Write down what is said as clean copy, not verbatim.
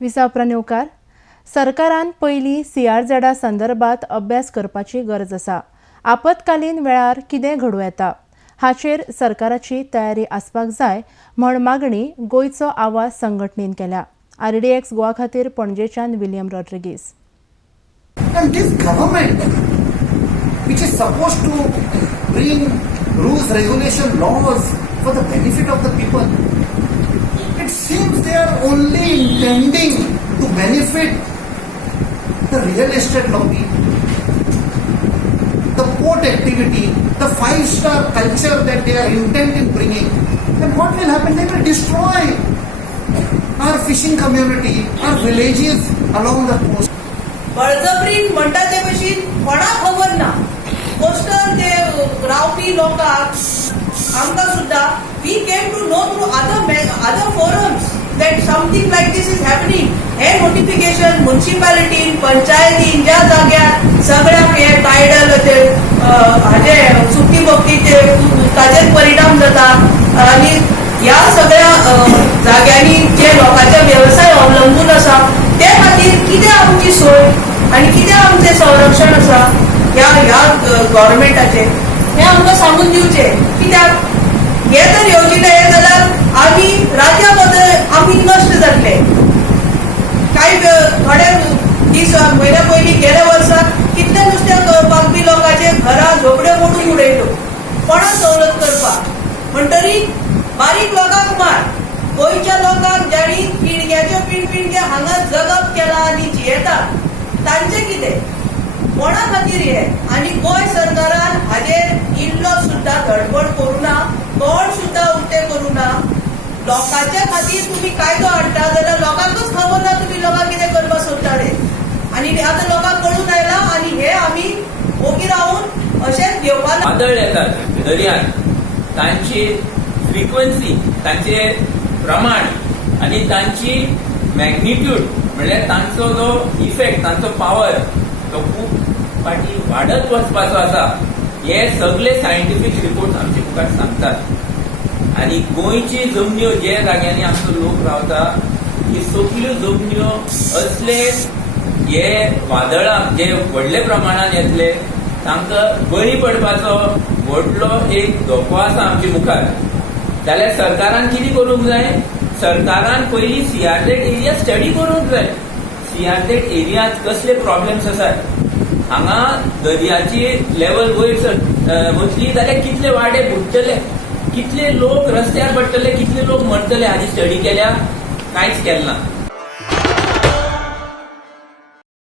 विसावप्रान येवकार सरकारान पयलीं CRZ संदर्भात अभ्यास करपाची गरज आसा. आपतकालीन वेळार कितें घडूं येता हाचेर सरकाराची तयारी आसपाक जाय म्हण मागणी गोंयचो आवाज संघटनेन केल्या. RDX गोवा खातीर पणजेच्यान विलियम Rodrigues. And this government, which is supposed to bring rules, regulation, laws for the benefit of the people, it seems they are only intending to benefit the real estate lobby, the port activity, the five-star culture that they are intent in bringing. And what will happen? They will destroy our fishing community, our villages along the coast. बळजबरीन म्हणटा ते भशेन कोणाक खबर ना. कोस्टल ते रावपी लोकांक आमकां सुद्धा we came to know through other forums that something like this is happening. हे नोटिफिकेशन म्युनिसिपालिटीन पंचायतीन ज्या जाग्यार सगळ्याक हे टायडल ते हाजे सुकी बक्तीचे ताजेर परिणाम जाता आनी ह्या सगळ्या जाग्यांनी जे लोकांचे व्यवसाय अवलंबून आसा ते खातीर कितें आमची सोय आनी कितें आमचें संरक्षण आसा ह्या गव्हर्मेंटाचें हें आमकां सांगून दिवचें. कित्याक हे जर येवचे न्हय जाल्यार आमी राज्या बद्दल आमी नश्ट जातले. कांय थोडे दीस म्हयन्या पयलीं गेल्या वर्सा कितले नुस्तें करपाक बी लोकांचे घरां झोपड्यो मोडून उडयल्यो कोणाक सवलत करपाक. म्हणटरी बारीक लोकांक मार गोंयच्या लोकांक ज्यांनी पिणग्याच्यो पिणपिणगे हांगा जगप केला आनी जियेता तांचें कितें कोणा खातीर हे. आनी गोंय सरकारान हाजेर इल्लो सुद्धा धडपड करूं ना, कोण सुद्धा उक्ते करूं ना. लोकांच्या खातीर तुमी कायदो हाडटा जाल्यार लोकांकूच खबर ना तुमी लोकांक कितें करपाक सोदताले. आनी आतां लोकांक कळून आयला आनी हे आमी ओगी रावून अशेंच घेवपाक. वादळ येतात दर्यान तांची फ्रिक्वेन्सी, तांचे प्रमाण आनी तांची मॅग्निट्यूड म्हणल्यार तांचो जो इफेक्ट, तांचो पावर तो खूब फाटी वाडत वचपाचो आसा. हे सगळे सायंटिफीक रिपोर्ट आमचे मुखार सांगतात. आनी गोंयची जमन्यो जे जाग्यांनी आमचो लोक रावता ही सगल्यो जमन्यो असले हे वादळाक जे व्हडले प्रमाणान येतले तांकां बळी पडपाचो व्हडलो एक धोको आसा आमचे मुखार. जाल्यार सरकारान कितें करूंक जाय? सरकारान पयलीं CRZ एरिया स्टडी करूंक जाय. CRZ एरियांत कसले प्रॉब्लेम्स आसात, हांगा दर्याची लेवल वयर वतली जाल्यार कितले वाडे बुडटले, कितले लोक रस्त्यार पडटले, कितले लोक मरतले हाची स्टडी केल्या? कांयच केलें ना.